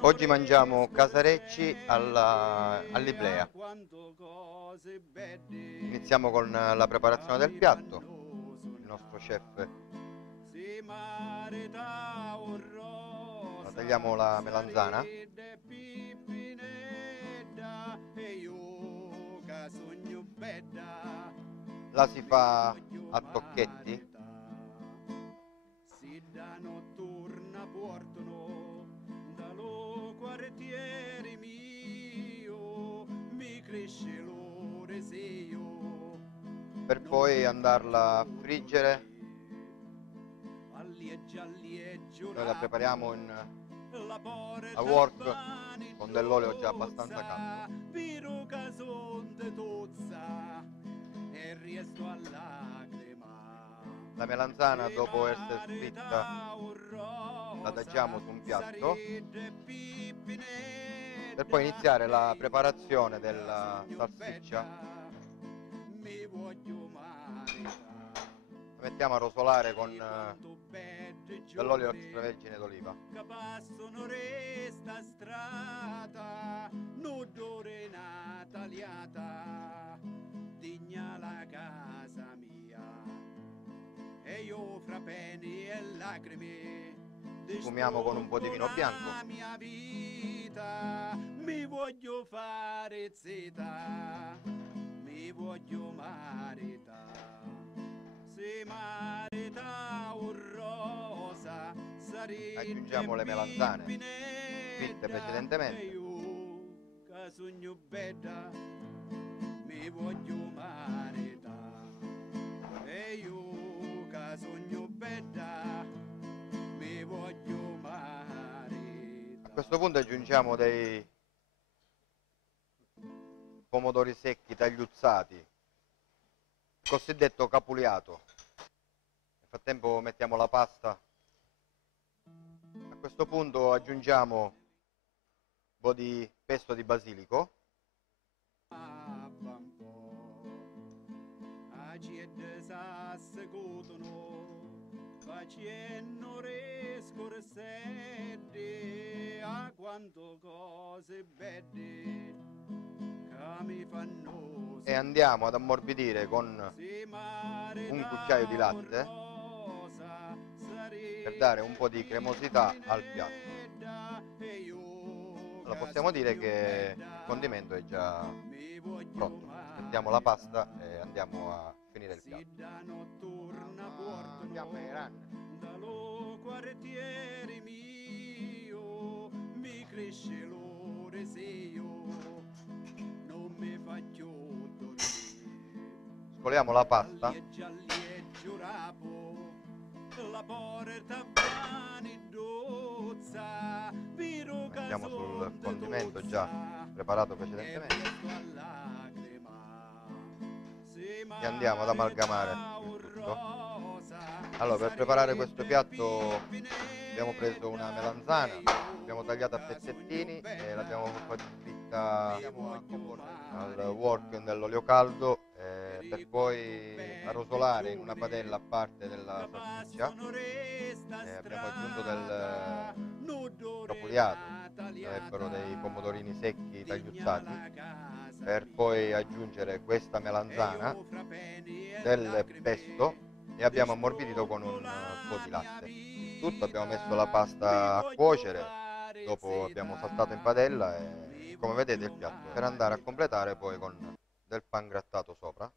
Oggi mangiamo casarecci all'Iblea. Iniziamo con la preparazione del piatto. Il nostro chef. Tagliamo la melanzana. La si fa a tocchetti. Per poi andarla a friggere. Noi la prepariamo a wok con dell'olio già abbastanza caldo. La melanzana, dopo essere fritta, la adagiamo su un piatto per poi iniziare la preparazione della salsiccia. La mettiamo a rosolare con dell'olio extravergine d'oliva. Sfumiamo con un po' di vino bianco. Mi voglio fare zeta, mi voglio marita, se marita un rosa. Aggiungiamo le melanzane fritte precedentemente. Mi voglio marita, e io che sogno bella, mi voglio marita. A questo punto aggiungiamo dei pomodori secchi tagliuzzati, il cosiddetto capuliato. Nel frattempo mettiamo la pasta. A questo punto aggiungiamo un po' di pesto di basilico. E andiamo ad ammorbidire con un cucchiaio di latte per dare un po' di cremosità al piatto. Allora possiamo dire che il condimento è già pronto. Mettiamo la pasta e andiamo a finire il piatto. Andiamo in run. Scoliamo la pasta. Mettiamo sul condimento già preparato precedentemente e andiamo ad amalgamare il tutto. Allora, per preparare questo piatto abbiamo preso una melanzana, l'abbiamo tagliata a pezzettini e l'abbiamo fritta al wok nell'olio caldo per poi arrosolare in una padella a parte della salsiccia. Abbiamo aggiunto del capuliato, sarebbero dei pomodorini secchi tagliuzzati, per poi aggiungere questa melanzana, del pesto e abbiamo ammorbidito con un po' di latte. Tutto, abbiamo messo la pasta a cuocere, dopo abbiamo saltato in padella e come vedete il piatto, per andare a completare poi con del pangrattato sopra.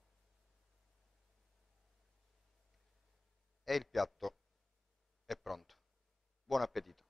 E il piatto è pronto. Buon appetito!